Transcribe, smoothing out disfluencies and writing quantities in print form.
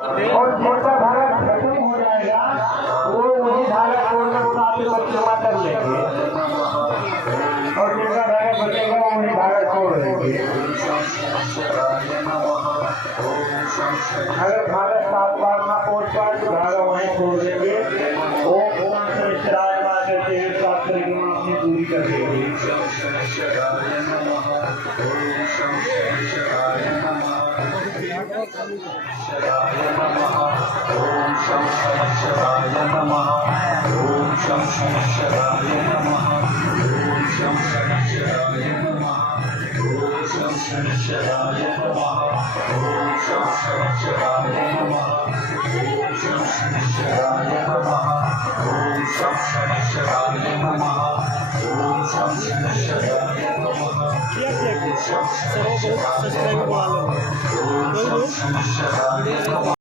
और छोटा धागा खत्म हो जाएगा, वो वही धागा छोड़कर वो आपके परिक्रमा कर लेंगे और जिनका धागा बचेगा वो वही धागा छोड़ देंगे। अगर धागा 7 बार ना पहुंच पाए तो धागा वहीं छोड़ देंगे। ओम शनिश्चराय नमः करके 7 परिक्रमा अपनी पूरी कर देंगे। ओम शं शनिश्चराय नमः। ओम शं शनिश्चराय नमः। ओम शं शनिश्चराय नमः। ओम शं शनिश्चराय नमः। ओम शं शनिश्चराय नमः। ओम शं शनिश्चराय नमः। ओम शं शनिश्चराय नमः। ओम शं शनिश्चराय नमः। सर्व बहुत सब्सक्राइब बढ़ा लेंगे। ओम शं शनिश्चराय नमः।